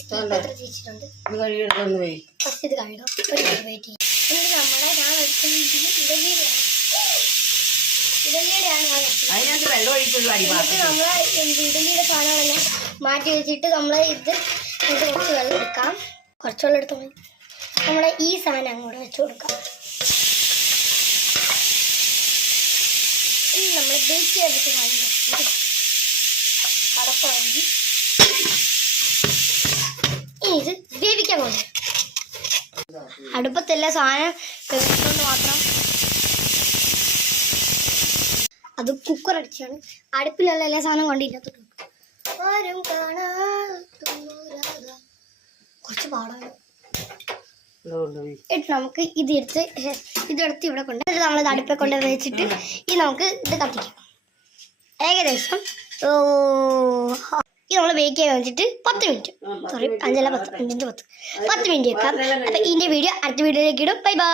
Stick എത്ര തിരിച്ചിട്ടുണ്ട്. First ഇത് കഴുകാം. ഒരു വെയിറ്റ് ചെയ്യും. എന്നിട്ട് നമ്മുടെ ഞാൻ വെച്ചിട്ടുണ്ടെങ്കിൽ ഇഡലിയുടെയാണ് എന്നിട്ട് നമ്മൾ ഇഡലിയുടെ സാധനങ്ങളെല്ലാം മാറ്റി വെച്ചിട്ട് നമ്മൾ ഇത് കുറച്ച് വെള്ളം എടുക്കാം. കുറച്ച് വെള്ളം എടുത്താൽ മതി. നമ്മളെ ഈ സാധനം അങ്ങോട്ട് വെച്ച് കൊടുക്കാം. ഇനി നമ്മൾ ബേക്ക് ചെയ്തിട്ട് അടപ്പാണെങ്കിൽ ഇനി ഇത് വേവിക്കാൻ കൊണ്ട് അടുപ്പത്തെല്ലാം സാധനം വെച്ചുകൊണ്ട് മാത്രം. അത് കുക്കർ അടിച്ചാണ്. അടുപ്പിലുള്ള എല്ലാ സാധനം കൊണ്ടില്ലാത്ത ആരും കുറച്ച് പാടാണ്. എന്നിട്ട് നമുക്ക് ഇതെടുത്ത് ഇവിടെ കൊണ്ട് നമ്മളത് അടുപ്പെ കൊണ്ട് വെച്ചിട്ട് ഇത് നമുക്ക് ഇത് കത്തിക്കാം. ഏകദേശം ഇത് നമ്മൾ ബേക്ക് ചെയ്യാൻ വെച്ചിട്ട് 10 മിനിറ്റ്, സോറി 5 അല്ല 10 മിനിറ്റ് വെക്കാം. അപ്പം ഇതിൻ്റെ വീഡിയോ അടുത്ത വീഡിയോയിലേക്ക് ഇടും. Bye bye.